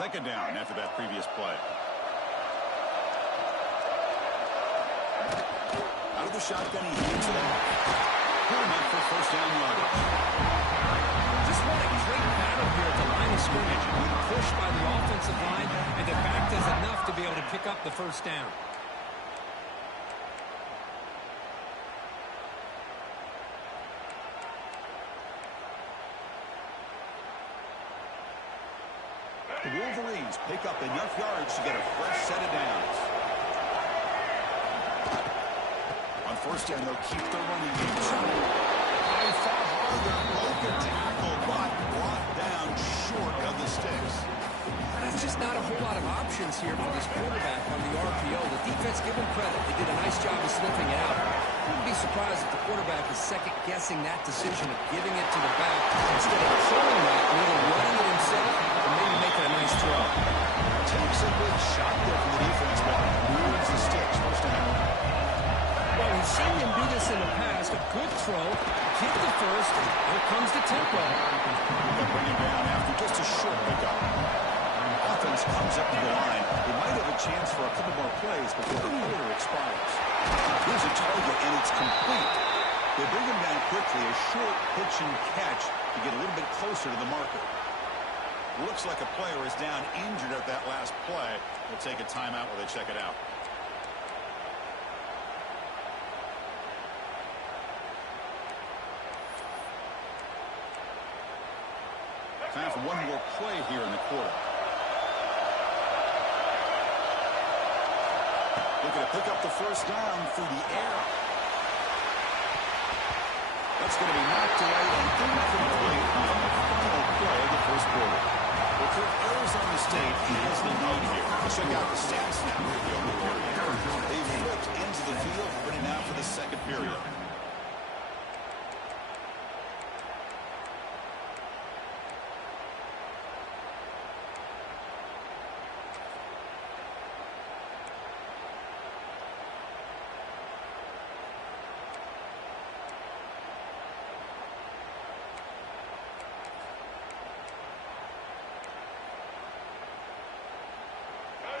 Second down after that previous play. Out of the shotgun, he hands it off. Good enough for first down yardage. Just what a great battle here at the line of scrimmage. Good push by the offensive line, and the back does enough to be able to pick up the first down. The Wolverines pick up enough yards to get a fresh set of downs. On first down, they'll keep the running game. By far harder, broken tackle, but brought down short of the sticks. There's just not a whole lot of options here for this quarterback on the RPO. The defense, give him credit. They did a nice job of sniffing it out. Wouldn't be surprised if the quarterback is second-guessing that decision of giving it to the back instead of throwing that and either running it himself or maybe making a nice throw. Takes a big shot there from the defense, but moves the sticks. First down. Well, we've seen him do this in the past. A good throw, hit the first, and here comes the tempo. They'll bring him down after just a short pickup. Offense comes up to the line. They might have a chance for a couple more plays before the quarter expires. Here's a target, and it's complete. They bring him down quickly, a short pitch and catch to get a little bit closer to the marker. Looks like a player is down injured at that last play. They'll take a timeout while they check it out. Time for one more play here in the quarter. Looking to pick up the first down through the air. That's going to be knocked away and incomplete on the final play of the first quarter. Well, Kirk, Arizona State has the lead here. Check out the stats now for the open period. They've flipped into the field, ready now for the second period.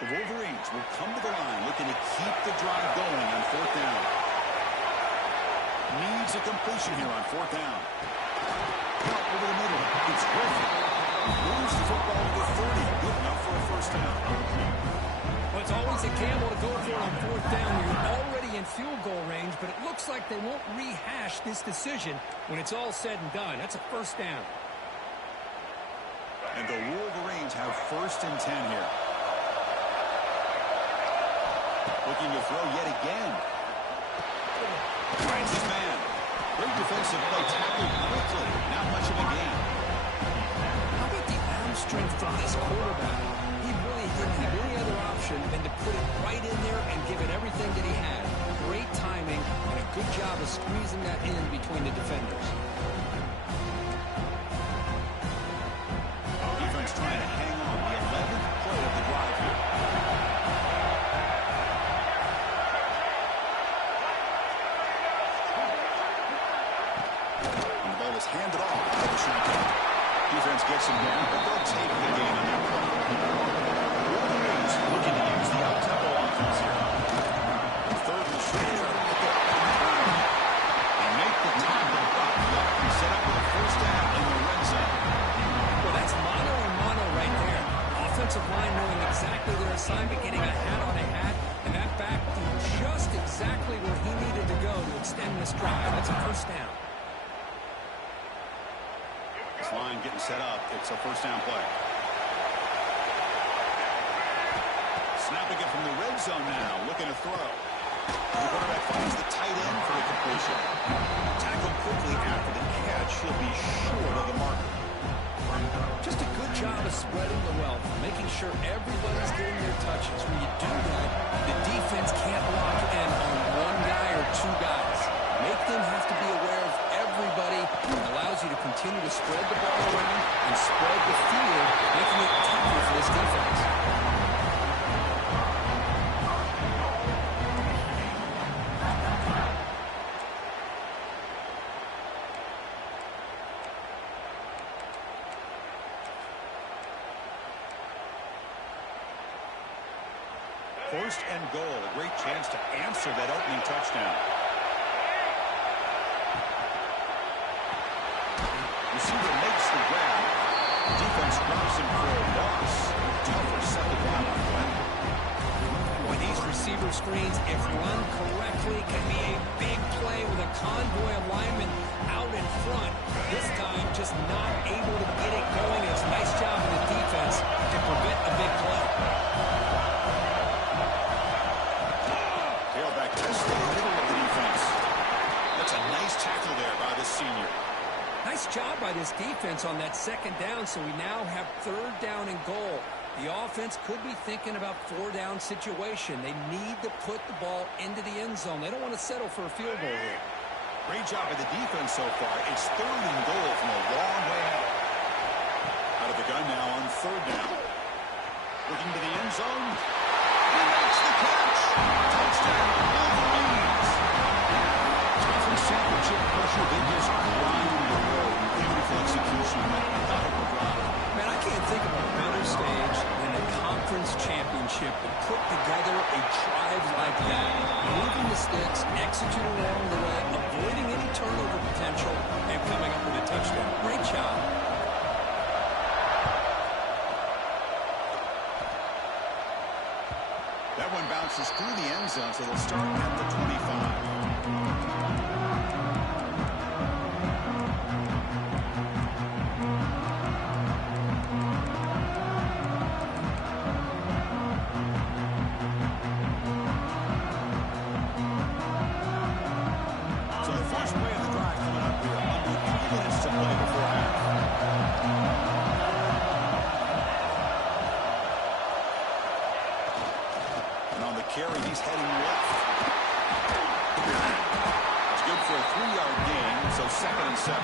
The Wolverines will come to the line looking to keep the drive going on fourth down. Needs a completion here on fourth down. Out over the middle. It's Griffin. Moves the football to the 30. Good enough for a first down. Well, it's always a gamble to go for it on fourth down. You're already in field goal range, but it looks like they won't rehash this decision when it's all said and done. That's a first down. And the Wolverines have first and 10 here. Looking to throw yet again. Finds his man. Great defensive play, tackled quickly. Not much of a gain. How about the arm strength from this quarterback? He really didn't have any other option than to put it right in there and give it everything that he had. Great timing and a good job of squeezing that in between the defenders. Defense trying to hang on. The 11th play of the drive here. Handed off to the shotgun. Defense gets him down, but they'll take the gain on that play. Wolverines looking to use the up-tempo offense here. Third and short, trying to pick up on the ground. And make the tackle button up and set up with a first down in the red zone. Well, that's mono and mono right there. Offensive line knowing exactly their assignment, getting a hat on a hat, and that back just exactly where he needed to go to extend this drive. That's a first down. Line getting set up. It's a first down play. Snapping it from the red zone now. Looking to throw. The quarterback finds the tight end for the completion. Tackled quickly after the catch. He'll be short of the marker. Just a good job of spreading the wealth, making sure everybody's getting their touches. When you do that, the defense can't lock in on one guy or two guys. Make them have to be aware of everybody. It allows you to continue to spread the ball around and spread the field, making it tougher for this defense. First and goal. A great chance to answer that opening touchdown. Receiver makes the grab. Defense drops him for a loss. Tougher second down on Glenn. Boy, these receiver screens, if run correctly, can be a big play with a convoy of linemen out in front. This time, just not able to get it going. It's a nice job of the defense to prevent a big play. Tailback just in the middle of the defense. That's a nice tackle there by the senior. Nice job by this defense on that second down, so we now have third down and goal. The offense could be thinking about four-down situation. They need to put the ball into the end zone. They don't want to settle for a field goal here. Great job by the defense so far. It's third and goal from a long way out. Out of the gun now on third down. Looking to the end zone. He makes the catch. Touchdown, Wolverines. Conference championship pressure. They just grind the road. Beautiful execution on that methodical drive. Man, I can't think of a better stage than the conference championship to put together a drive like that. Moving the sticks, executing along the way, avoiding any turnover potential, and coming up with a touchdown. Great job. That one bounces through the end zone, so they'll start at the 25. Carry, he's heading left. It's good for a 3-yard gain, so 2nd and 7.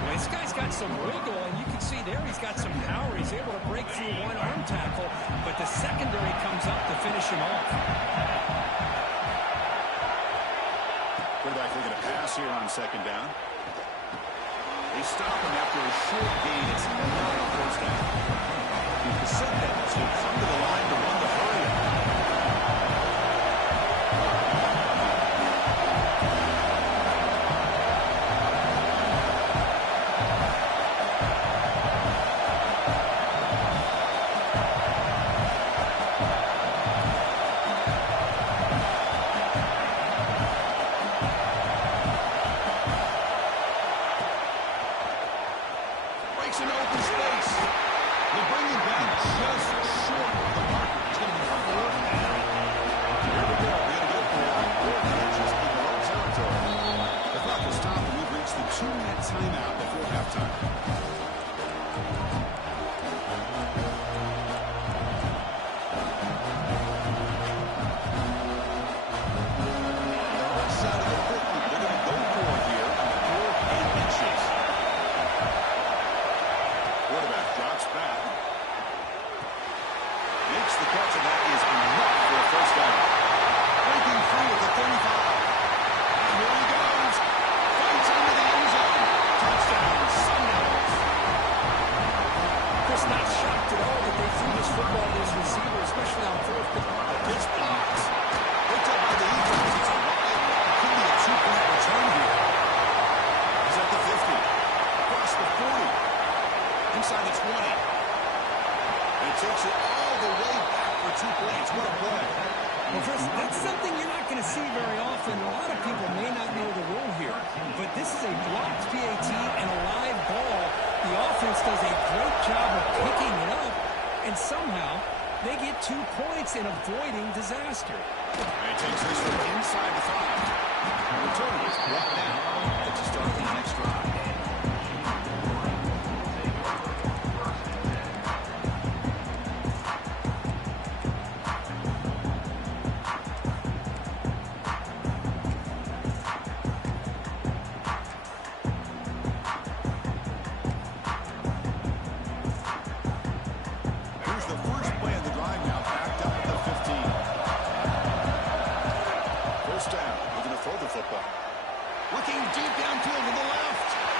Well, this guy's got some wiggle, and you can see there he's got some power. He's able to break through one arm tackle, but the secondary comes up to finish him off. Quarterback looking to pass here on 2nd down. They stop him after a short gain. It's not a first down. The setbacks will come to the line to run the hurry up. Breaks an open space. They bring him down just short of the marker. He's going to be fourth down. Here we go. We're going to go for it. 4 inches in the low territory. The clock will stop, and we've reached the 2-minute timeout before halftime. The right side of the football, they're going to go for it here on 4 inches. Quarterback drops back. Makes the catch, and that is enough for a first down. Breaking free at the 35. And here he goes. Fights into the end zone. Touchdown, Seminoles. Chris, not shocked at all that they threw this football to his receiver, especially on 4th down. Pitch blocks. Picked up by the defense. It's a wide. Could be a 2-point return here. He's at the 50. Across the 40. Inside the 20. And it takes it all the way back for 2 points. What a play. Well, Chris, that's something you're not going to see very often. A lot of people may not know the rule here, but this is a blocked PAT and a live ball. The offense does a great job of picking it up, and somehow they get 2 points in avoiding disaster. And it takes this from inside the 5. The return is brought down to start the next drive. Here's the first play of the drive now, backed up at the 15. First down, looking to throw the football. Looking deep downfield to the left.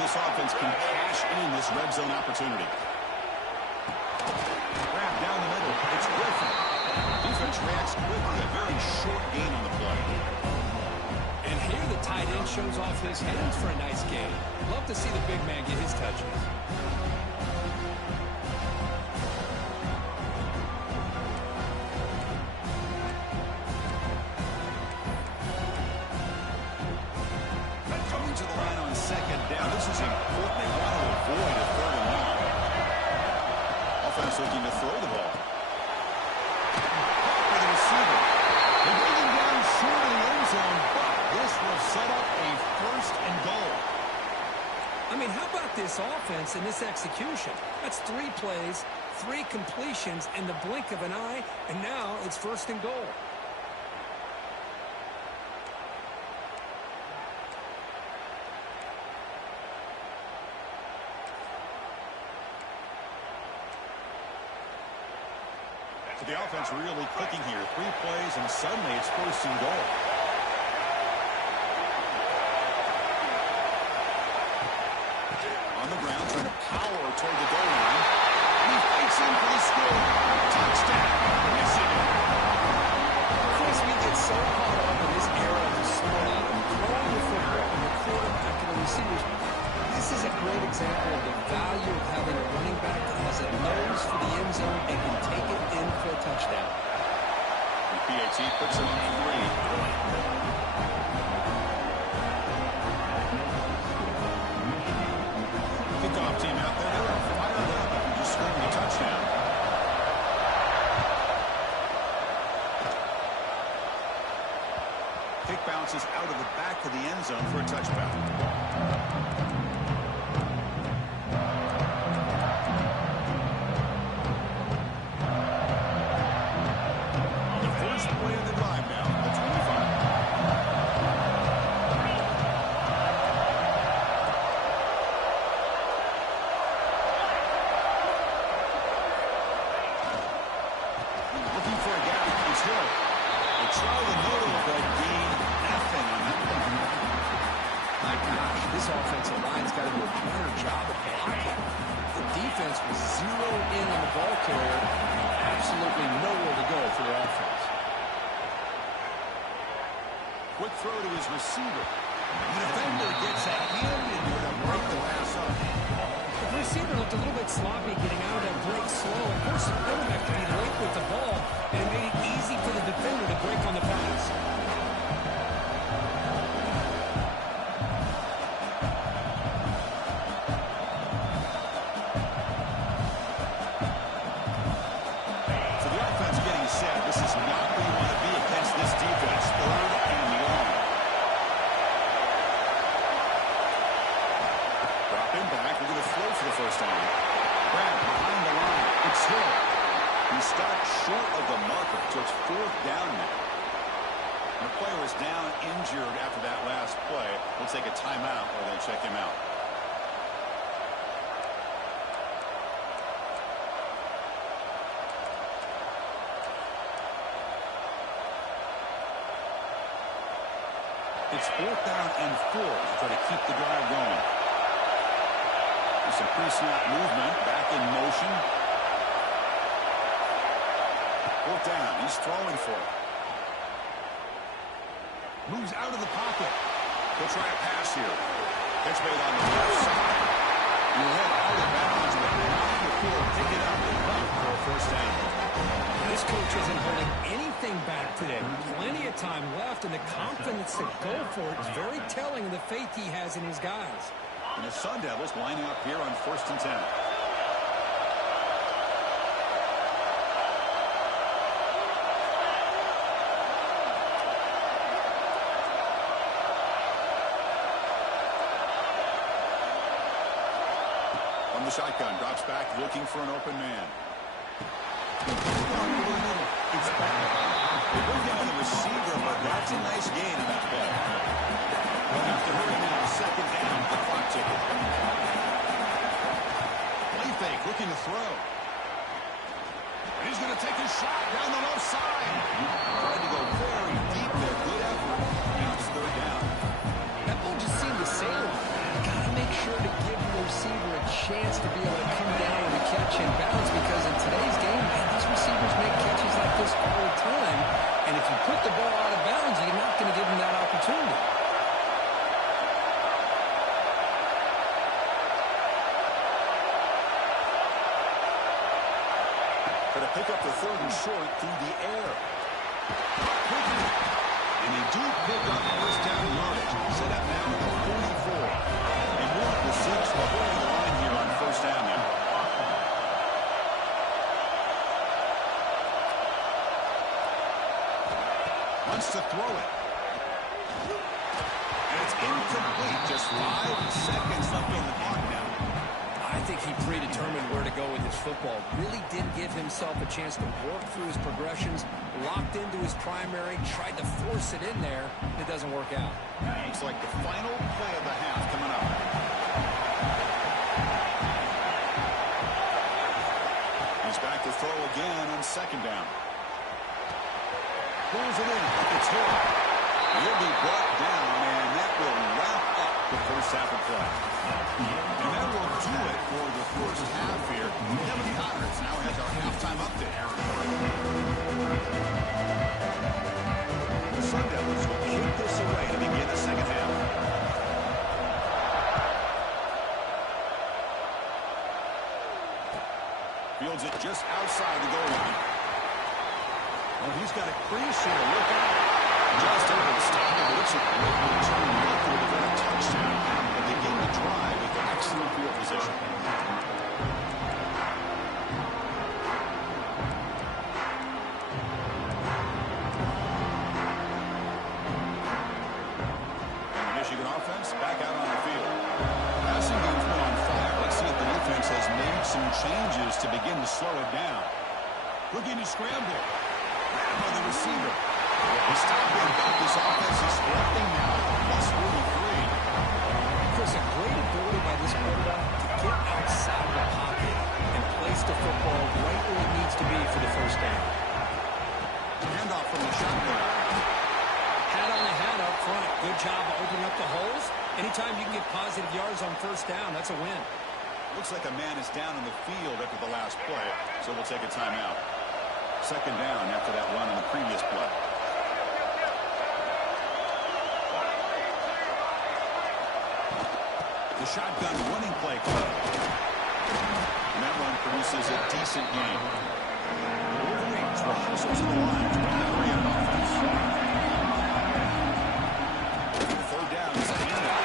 this offense can cash in this red zone opportunity. Grab down the middle. It's Griffin. Defense reacts quickly. A very short gain on the play. And here the tight end shows off his hands for a nice gain. Love to see the big man get his touches. Coming to the line on second down. This is important. They want to avoid a third and long. Offense looking to throw the ball. For the receiver. They bring him down short of the end zone, but this will set up a first and goal. I mean, how about this offense and this execution? That's 3 plays, 3 completions in the blink of an eye, and now it's first and goal. The offense really clicking here. 3 plays, and suddenly it's first and goal. On the ground, trying to power toward the goal line. He fights in for the score. Touchdown. Missing it. Chris, we get so caught up in this era of the sport, throwing the football and the quarterback and the receivers. This is a great example of the value of having a running back that has a nose for the end zone and can take it in for a touchdown. The PAT puts it on 3. Kickoff team out there. They're fired up after just scoring a touchdown. Kick bounces out of the back of the end zone for a touchdown. This offensive line's got to do a better job of blocking. The defense was zeroed in on the ball carrier. Absolutely nowhere to go for the offense. Quick throw to his receiver. The defender gets a hand in there to break the pass up. The receiver looked a little bit sloppy getting out of that break slow. Of course, the quarterback to be late with the ball, and it made it easy for the defender to break on the pass. Take a timeout or they'll check him out. It's 4th down and 4 to try to keep the drive going. There's some pre-snap movement, back in motion. 4th down, he's throwing for it. Moves out of the pocket. He'll try a pass here. Catch made on the left side. You head out of bounds, but behind the field, pick it up and run for a first down. This coach isn't holding anything back today. Plenty of time left, and the confidence to go for it is very telling of the faith he has in his guys. And the Sun Devils lining up here on 1st and 10. Shotgun drops back looking for an open man. It's back. They bring down the receiver, but that's a nice gain in that play. They'll have to hurry now. 2nd down, the clock ticket. Play fake, looking to throw. And he's going to take his shot down the left side. Tried to go very deep there. Good effort. Now it's 3rd down. That ball just seemed to sail. Got to make sure to pick up the third and short through the air. And they do pick up first down yardage. Set up now at the 44. And Moore receives the whole line here on first down now. Wants to throw it. And it's incomplete. Just 5 seconds left on the clock now. I think he predetermined where to go with his football. Really didn't give himself a chance to work through his progressions. Locked into his primary, tried to force it in there. It doesn't work out. Looks like the final play of the half coming up. He's back to throw again on second down. Pulls it in. It's hit. He'll be brought down, and that will wrap up the first half of play. And that will do it for the first half here. Kevin Connors now has our halftime update. The Sun Devils will kick this away to begin the second half. Fields it just outside the goal line. Well, he's got a crease here. Look out. Just able to stop it. It's a great return. That would have been a touchdown. But they gain the drive with excellent field position. And the Michigan offense back out on the field. Passing game's been on fire. Let's see if the defense has made some changes to begin to slow it down. Looking to scramble. By the receiver. The stopping back. This offense is threatening now. Plus 43. Chris, a great ability by this quarterback to get outside of the pocket and place the football right where it needs to be for the first down. Handoff from the shotgun. Hat on the hat up front. Good job of opening up the holes. Anytime you can get positive yards on first down, that's a win. Looks like a man is down in the field after the last play, so we'll take a timeout. Second down after that run on the previous play. The shotgun running play call. And that run produces a decent gain. The Wolverines will hustle to the line to bring that three on offense. Third down is a handoff.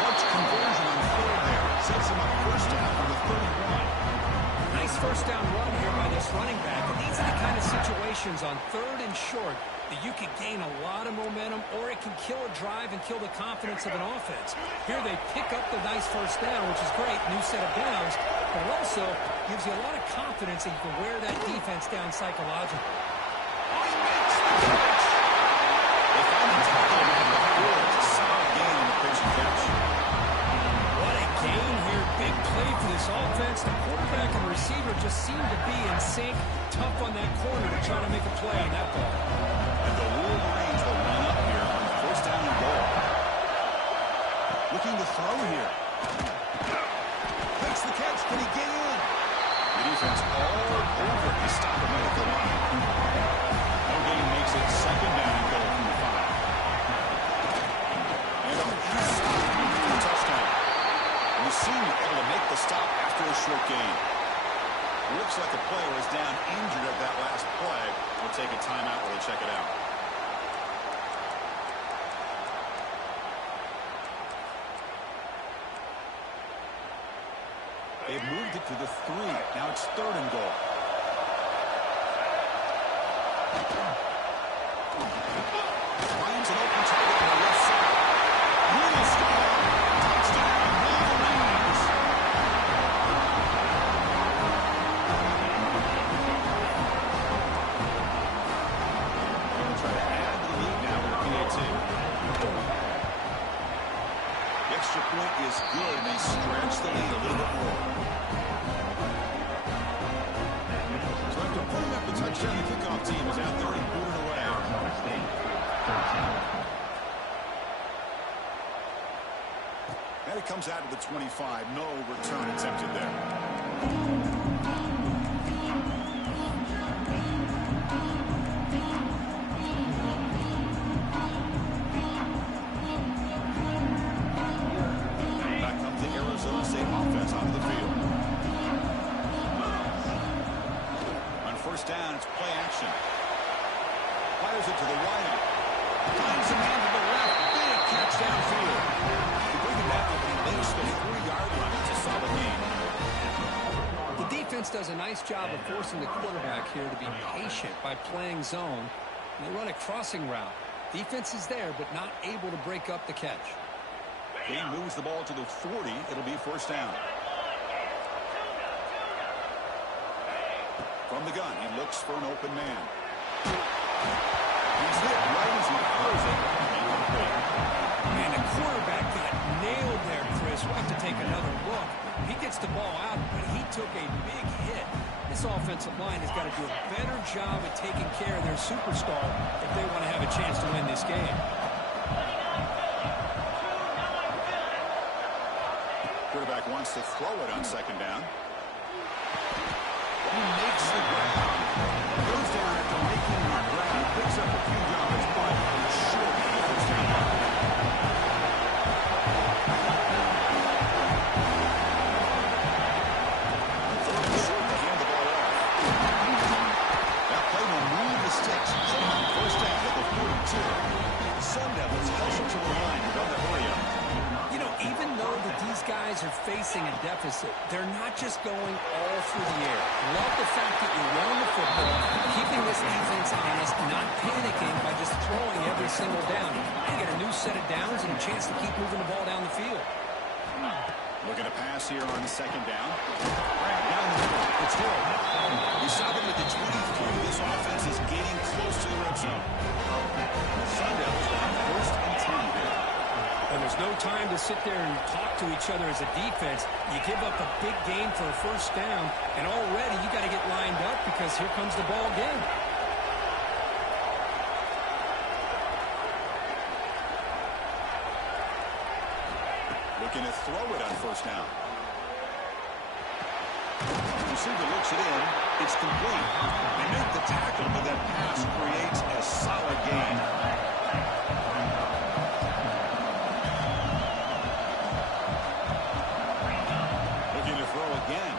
Clutch conversion on third there. Sets him up first down for the 31. Nice first down run here by this running back. And these are the kind of situations on third and short that you can gain a lot of momentum, or it can kill a drive and kill the confidence of an offense. Here they pick up the nice first down, which is great, new set of downs, but it also gives you a lot of confidence that you can wear that defense down psychologically. Oh, he makes the catch. They found him tackling at the field. It's a solid gain on the pitch and catch. What a gain here. Big play for this offense. The quarterback and the receiver just seem to be in sync, tough on that corner to try to make a play on that ball. And the Wolverines will line up here on first down and goal. Looking to throw here. Makes the catch. Can he get in? The defense all over to stop him at the line. No gain makes it second down and goal from the 5. And a huge stop for the touchdown. And the senior able to make the stop after a short gain. Looks like a player was down injured at that last play. We'll take a timeout while they check it out. They've moved it to the 3. Now it's third and goal. Finds an open target on the left side. Really strong. Touchdown, Wolverines. They'll try to add to the lead now with a PAT. The extra point is good, and they stretch the lead a little bit more. So after putting up the touchdown, the kickoff team is out there and booted away. And it comes out of the 25. No return attempted there. Back up the Arizona State offense onto the field. Fires it to the right. Finds a man to the left. Big catch downfield. He bring him down, but he makes the 3-yard line. It's a solid game. The defense does a nice job of forcing the quarterback here to be patient by playing zone. They run a crossing route. Defense is there, but not able to break up the catch. He moves the ball to the 40. It'll be first down. From the gun, he looks for an open man. He's hit right as he throws it. And the quarterback got nailed there, Chris. We'll have to take another look. He gets the ball out, but he took a big hit. This offensive line has got to do a better job at taking care of their superstar if they want to have a chance to win this game. Quarterback wants to throw it on second down. He makes the grab. Goes down after making the grab. Picks up a few yards, but it's short of the first down. Third short to hand the ball off. That play will move the sticks. First down at the 42. Sun Devils hustle to the line on the hurry up. You know, even though that these guys are facing a deficit, they're not just going all through the air. Love the fact that you're running the football, keeping this defense honest, not panicking by just throwing every single down. They get a new set of downs and a chance to keep moving the ball down the field. Looking to pass here on second down. Down the middle. It's Hill. We saw them at the 23. This offense is getting close to the red zone. The Sun Devils will have first and 10 here. And there's no time to sit there and talk to each other as a defense. You give up a big gain for a first down, and already you got to get lined up because here comes the ball again. Looking to throw it on first down. Receiver looks it in. It's complete. They make the tackle, but that pass creates a solid gain. Again.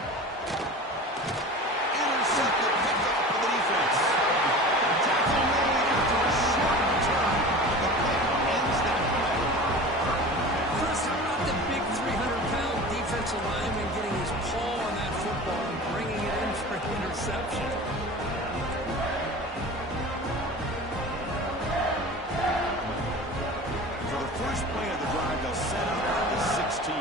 Intercepted, picked off by the defense. Tackle made after a short return, but the play ends that play. Chris, how about the big 300-pound defensive lineman getting his paw on that football and bringing it in for an interception? For the first play of the drive, they'll set up at the 16.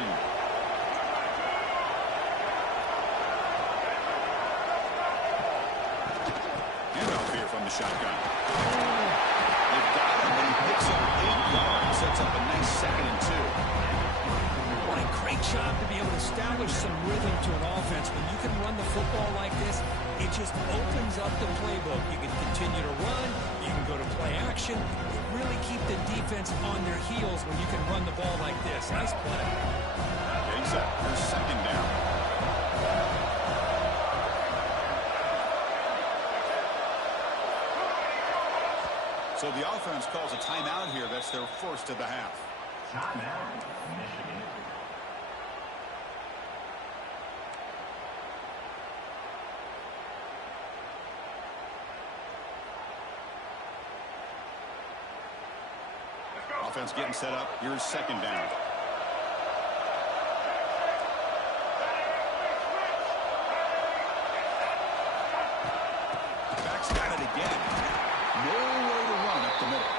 From the shotgun. They've got him, and he picks up 8 yards, sets up a nice 2nd and 2. What a great job to be able to establish some rhythm to an offense. When you can run the football like this, it just opens up the playbook. You can continue to run, you can go to play action, really keep the defense on their heels when you can run the ball like this. Nice play. Getting set for second down. So the offense calls a timeout here. That's their first of the half. Timeout, Michigan. Offense getting set up. Here's second down. Back's got it again. No way to run up the middle.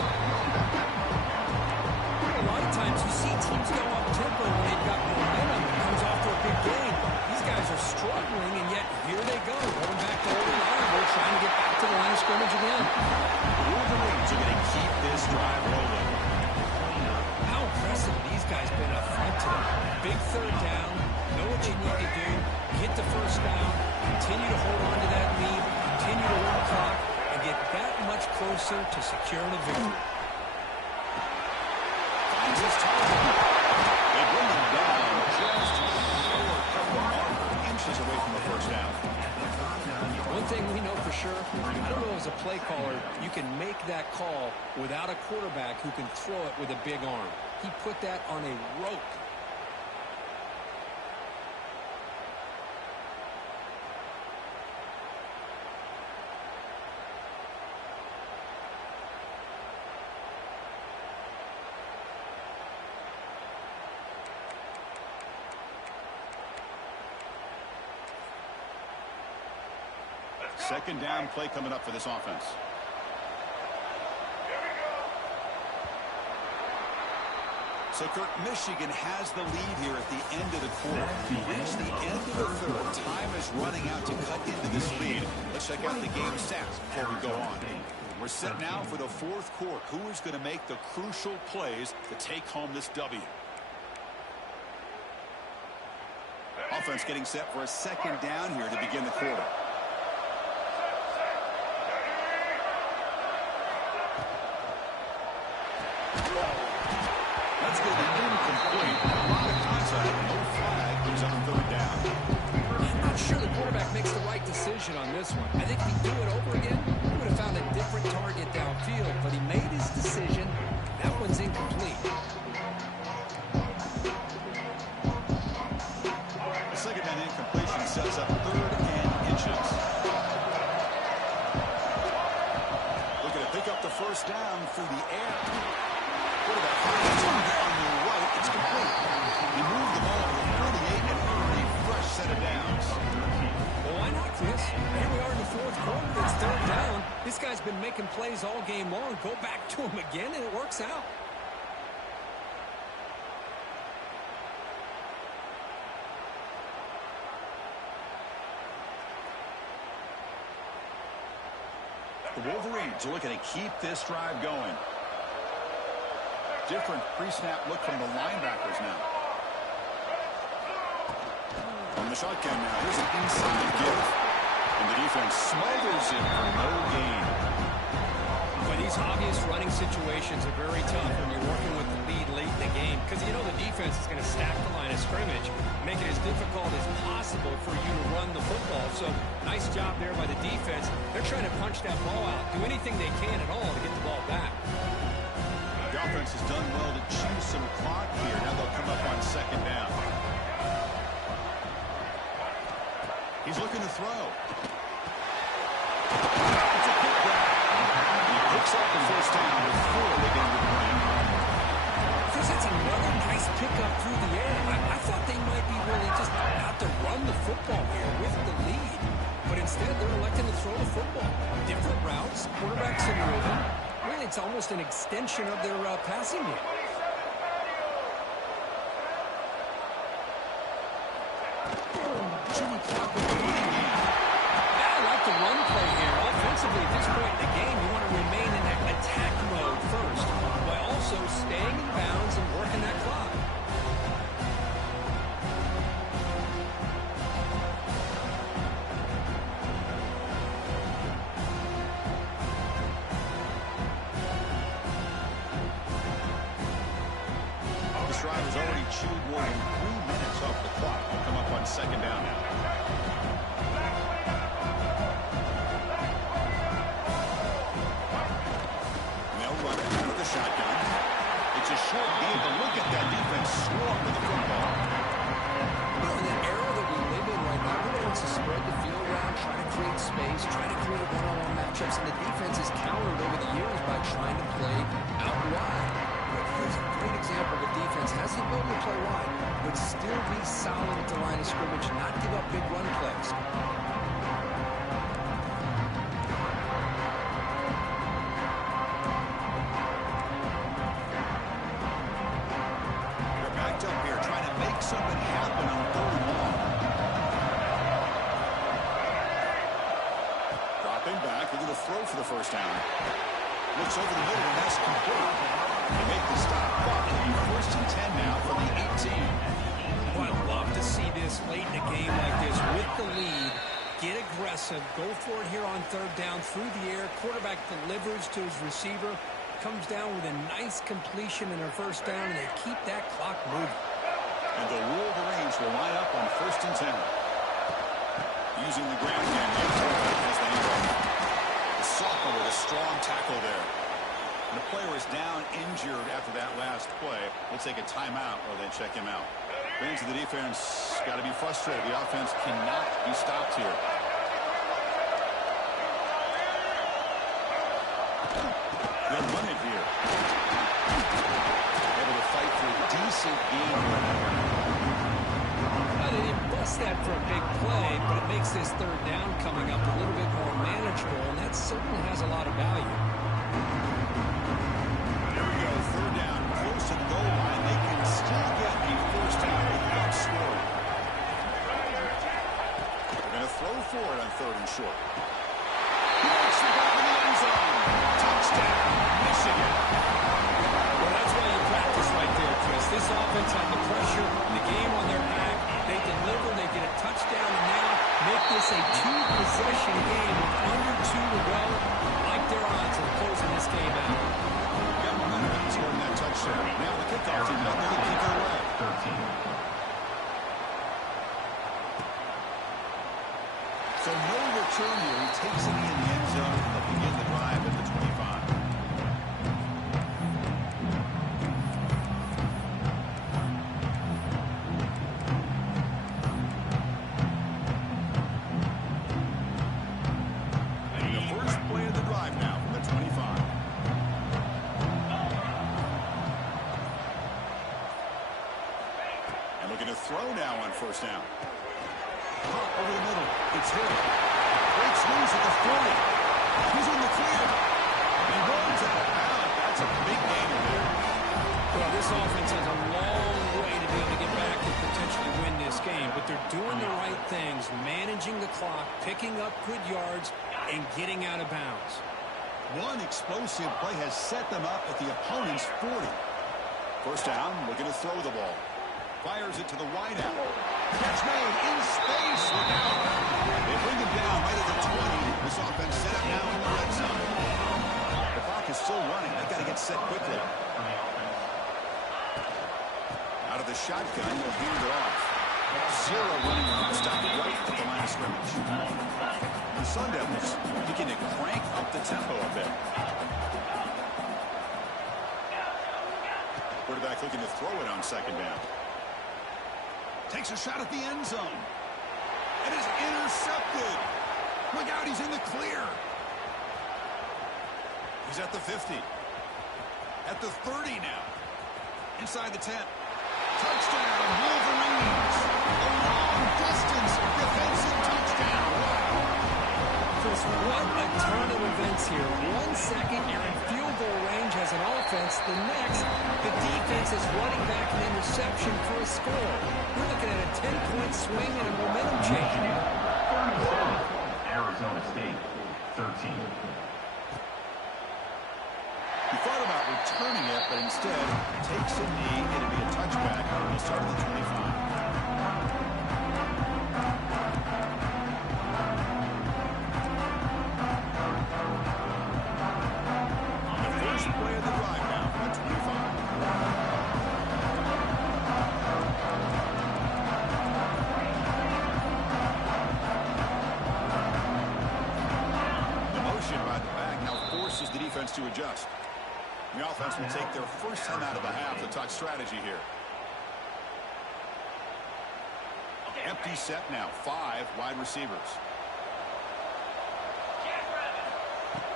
A lot of times you see teams go up tempo when they've got momentum. It comes off to a big gain. These guys are struggling, and yet here they go, going back to old Iowa, trying to get back to the line of scrimmage again. Wolverines are going to keep this drive rolling. How impressive these guys been up front today. Big third down, know what you need to do, get the first down, continue to hold on to that lead, continue to run the clock, and get that much closer to securing a victory. Finds his target. They bring him down just short of inches away from the first down. One thing we know for sure, I don't know as a play caller, you can make that call without a quarterback who can throw it with a big arm. He put that on a rope. Second down play coming up for this offense. So, Kirk, Michigan has the lead here at the end of the quarter. Reach the end of the third. Time is running out to cut into this lead. Let's check out the game stats before we go on. We're set now for the fourth quarter. Who is going to make the crucial plays to take home this W? Offense getting set for a second down here to begin the quarter. That's going to be incomplete. A lot of contact. No flag. Goes on third down. I'm not sure the quarterback makes the right decision on this one. I think if he'd do it over again, he would have found a different target downfield, but he made his decision. That one's incomplete. The second down incompletion sets up third and inches. Looking to pick up the first down through the air. Quarterback on the right. It's complete. He moved the ball to 38 and earned a fresh set of downs. Well, why not, Chris? Here we are in the fourth quarter. It's third down. This guy's been making plays all game long. Go back to him again, and it works out. The Wolverines are looking to keep this drive going. Different pre-snap look from the linebackers now. On the shotgun now, here's an inside give. And the defense smothers it for no gain. But these obvious running situations are very tough when you're working with the lead late in the game, because you know the defense is going to stack the line of scrimmage, make it as difficult as possible for you to run the football. So nice job there by the defense. They're trying to punch that ball out, do anything they can at all to get the ball back. The offense has done well to choose some clock here. Now they'll come up on second down. He's looking to throw. It's a quick grab. He picks up the first down before they get into the ring. Chris, that's another nice pickup through the air. I thought they might be really just out to run the football here with the lead. But instead, they're electing to throw the football. Different routes, quarterbacks in rhythm. Really, it's almost an extension of their passing game. Jimmy Clark with the running game. I like the run play here. Offensively, at this point in the game, you want to remain in that attack mode first, while also staying in bounds and working that clock. This drive has already chewed more than 3 minutes off the clock. We'll come up on second down now. They'll run it out of the shotgun. It's a short game, but look at that defense swarm with the football. You know, in the era that we live in right now, everybody wants to spread the field around, try to create space, try to create one-on-one matchups, and the defense is countered over the years by trying to play out wide. But here's a great example of a defense has the ability to play wide, but still be solid at the line of scrimmage, not give up big run plays. They're backed up here, trying to make something happen on third and long. Dropping back, they're going to throw for the first down. Looks over the middle, and that's complete. They make the stop, but it'll be first and 10 now from the 18. Well, I'd love to see this late in a game like this with the lead. Get aggressive. Go for it here on third down through the air. Quarterback delivers to his receiver. Comes down with a nice completion in their first down, and they keep that clock moving. And the Wolverines will line up on first and 10. Using the ground game as they go. The sophomore with a strong tackle there. And the player is down injured after that last play. We'll take a timeout or then check him out. Fans of the defense got to be frustrated. The offense cannot be stopped here. They'll run it here. Able to fight for a decent game. They didn't bust use that for a big play, but it makes this third down coming up a little bit more manageable, and that certainly has a lot of value. There we go, third down, close to the goal line. They can still get a first down without scoring. They're going to throw for it on third and short. He makes the ball in the end zone. Touchdown, Michigan. Well, that's why you practice right there, Chris. This offense had the pressure, the game on their back. They deliver, they get a touchdown, and now make this a two-possession game with under 2 to go. Like their odds of closing this game out. Got momentum and scoring that touchdown. Now the kickoff team not going to kick it away. 13. So no return here. He takes it in the end zone, and they'll begin the drive at the 25. The first play of the drive now from the 25. And looking to throw now on first down. Pop over the middle. It's Hill. Breaks loose at the 40. He's in the clear. He runs out of bounds. That's a big gain there. Well, this offense has a long way to be able to get back and potentially win this game, but they're doing the right things, managing the clock, picking up good yards, and getting out of bounds. One explosive play has set them up at the opponent's 40. First down, looking to throw the ball. Fires it to the wideout. Catch made in space. Look out. They bring him down right at the 20. This offense set up now in the red zone. The clock is still running. They've got to get set quickly. Out of the shotgun, they'll hand it off. Zero running room stop right at the line of scrimmage. The Sun Devils begin to crank up the tempo a bit. Quarterback looking to throw it on second down. Takes a shot at the end zone. It is intercepted. Look out, he's in the clear. He's at the 50. At the 30 now. Inside the 10. Touchdown, Wolverines. A long distance defensive touchdown. Chris, what a turn of events here. 1 second, you're in field goal range as an offense. The next, the defense is running back an interception for a score. We're looking at a 10-point swing and a momentum change. Arizona State, 13. He thought about returning it, but instead takes a knee. It'll be a touchback. He'll start at the 25. The first play of the drive now from the 25. The motion by the back now forces the defense to adjust. The offense will take their first time out of the half to talk strategy here. Empty set now. 5 wide receivers.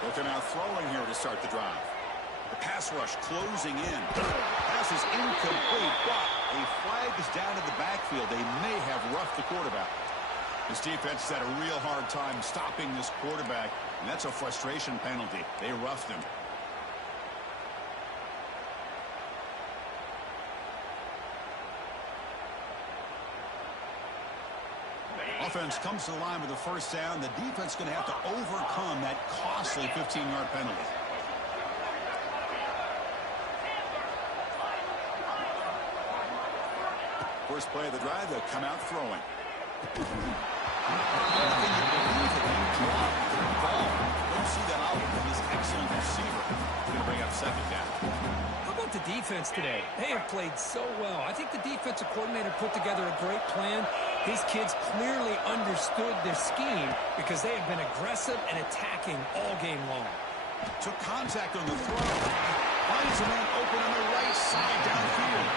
Looking out throwing here to start the drive. The pass rush closing in. Pass is incomplete, but a flag is down in the backfield. They may have roughed the quarterback. This defense has had a real hard time stopping this quarterback, and that's a frustration penalty. They roughed him. Offense comes to the line with a first down. The defense is going to have to overcome that costly 15-yard penalty. First play of the drive, they'll come out throwing. Can you believe that he dropped the ball? Don't see that out from this excellent receiver. Going to bring up second down. How about the defense today? They have played so well. I think the defensive coordinator put together a great plan. His kids clearly understood their scheme because they have been aggressive and attacking all game long. Took contact on the throw. Finds a man open on the right side downfield.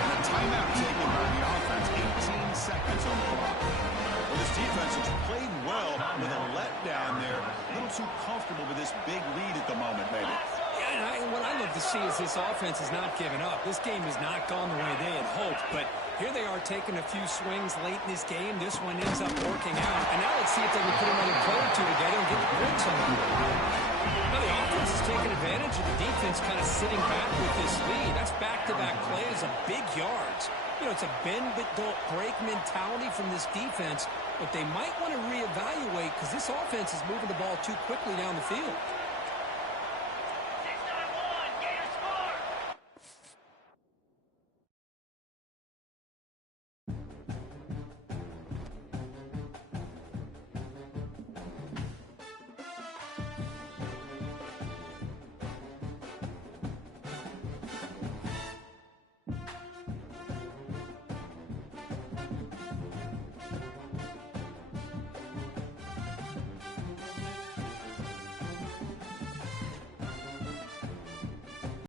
And a timeout taken by the offense. 18 seconds on the clock. Well, this defense has played well with a letdown there. A little too comfortable with this big lead at the moment, maybe. Yeah, and when I looked to see is this offense has not given up. This game has not gone the way they had hoped, but here they are taking a few swings late in this game. This one ends up working out. And now let's see if they can put another play or two together and get the points on them. Now the offense is taking advantage of the defense kind of sitting back with this lead. That's back-to-back plays of big yards. You know, it's a bend-but-don't-break mentality from this defense, but they might want to reevaluate because this offense is moving the ball too quickly down the field.